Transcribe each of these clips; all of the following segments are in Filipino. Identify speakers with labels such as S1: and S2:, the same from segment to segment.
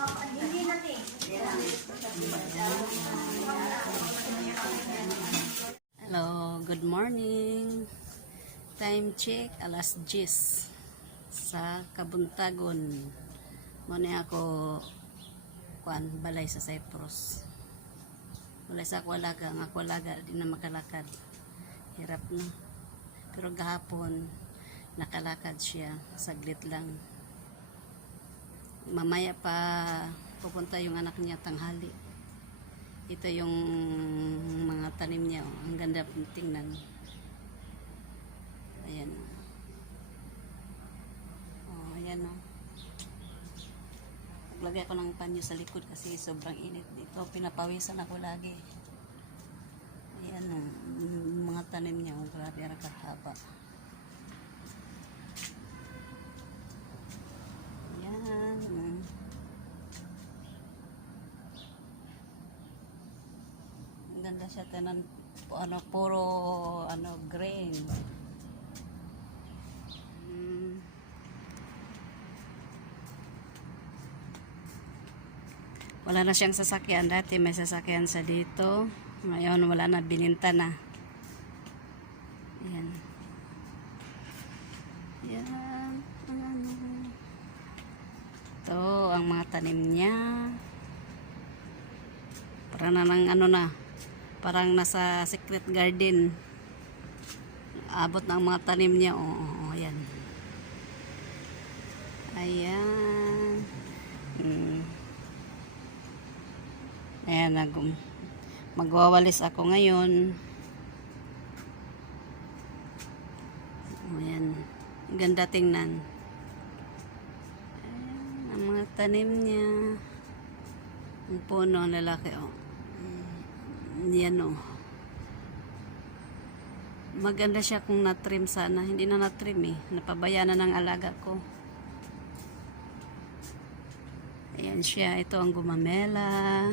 S1: Hello, good morning. Time check, alas 10 sa Kabuntagon. Muna ako kuan balay sa Cyprus. Balay sa Akwalaga, ang Akwalaga di na makalakad. Hirap na. Pero gahapon nakalakad siya, saglit lang. Mamaya pa pupunta yung anak niya tanghali. Ito yung mga tanim niya. Oh. Ang ganda tingnan. Ayan. Oh, ayan oh. Naglagay ko ng panyo sa likod kasi sobrang init dito. Pinapawisan ako lagi. Ayan oh. Mga tanim niya. Oh, grabe ang kahaba. Ayan. oh. Ang ganda siya tanan ano puro ano green. Mm. Wala na siyang sasakyan. Dati may sasakyan sa dito. Ngayon wala na bininta na. Yan. Yan. Ano. Ito ang mga tanim niya. Para na ng ano na. Parang nasa secret garden. Abot ng mga tanim niya. Oo, oo, ayan. Ayan. Mm. Ayan, nag magwawalis ako ngayon. Ayan. Ganda tingnan. Ayan, ang mga tanim niya. Ang puno, ang lalaki, oh. Yan o. Maganda siya kung na-trim sana. Hindi na na-trim eh. Napabaya na ng alaga ko. Ayan siya. Ito ang gumamela.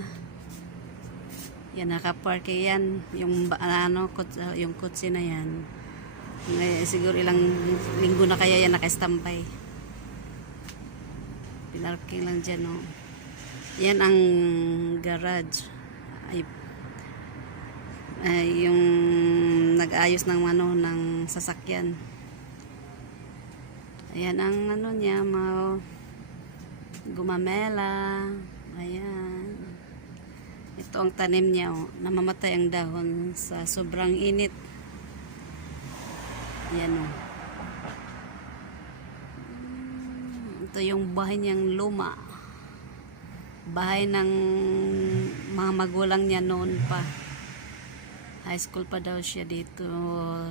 S1: Yan, nakapark eh, yan. Yung, ano, kut, yung kutsi na yan. Siguro ilang linggo na kaya yan naka-stampay. Pinarking lang dyan, oh. Yan ang garage. Ay, ay yung nag-ayos ng ano ng sasakyan. Ayan ang ano niya, mga gumamela. Ayan. Ito ang tanim niya, oh. namamatay ang dahon sa sobrang init. Ayan oh. Ito yung bahay niyang luma. Bahay ng mga magulang niya noon pa. High school pa daw siya dito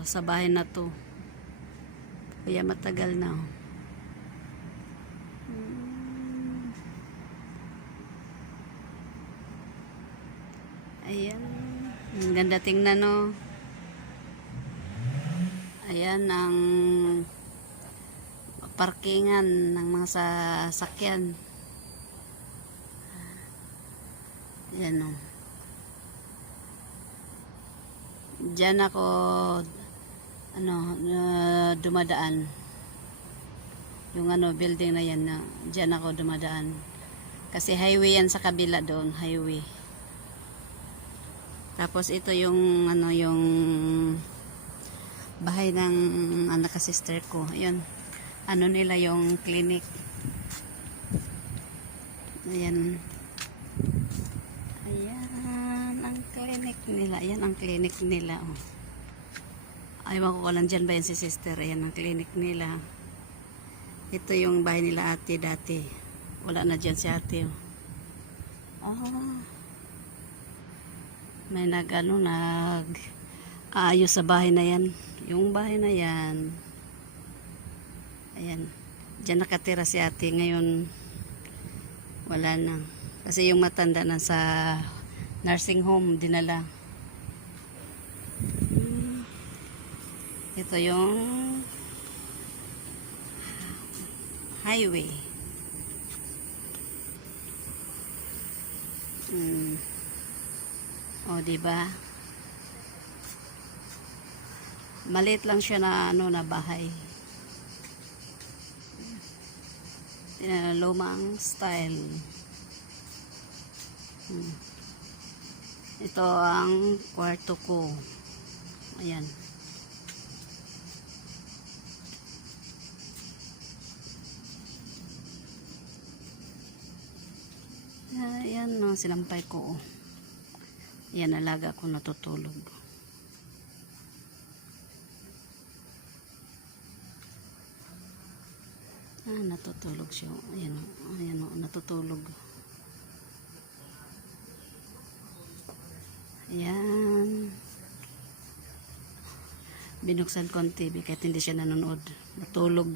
S1: sa bahay na to. Kaya matagal na. Ayan. Ang ganda tingnan no. Ayan ang parkingan ng mga sasakyan. Ayan o. Diyan ako ano uh, dumadaan. Yung ano building na yan na diyan ako dumadaan. Kasi highway yan sa kabila doon, highway. Tapos ito yung ano yung bahay ng anak ka sister ko. Ayun. Ano nila yung clinic. Ayan. Ayan ang clinic nila. Ayan ang clinic nila. Oh. Ayaw ko lang dyan ba yan si sister. Ayan ang clinic nila. Ito yung bahay nila ate dati. Wala na dyan si ate. Oh. Ah. May nag ano nag aayos sa bahay na yan. Yung bahay na yan. Ayan. Diyan nakatira si ate. Ngayon, wala na. Kasi yung matanda na sa nursing home dinala. Ito yung highway. Hmm. O, di ba? Maliit lang siya na ano na bahay. Tingnan, lumang style. Hmm. Ito ang kwarto ko. Ayan. Ayan, no, sinampay ko. oh. Ayan, alaga ko natutulog. Ah, natutulog siya. Ayan, oh, ayan, oh, natutulog. Ayan. Binuksan ko ang TV kahit hindi siya nanonood. Natulog.